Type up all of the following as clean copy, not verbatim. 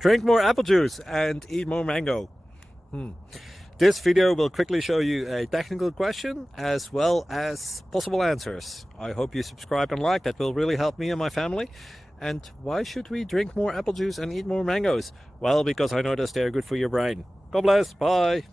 Drink more apple juice and eat more mango. This video will quickly show you a technical question as well as possible answers. I hope you subscribe and like, that will really help me and my family. And why should we drink more apple juice and eat more mangoes? Well, because I noticed they're good for your brain. God bless, bye!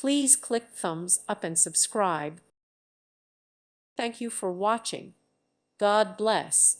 Please click thumbs up and subscribe. Thank you for watching. God bless.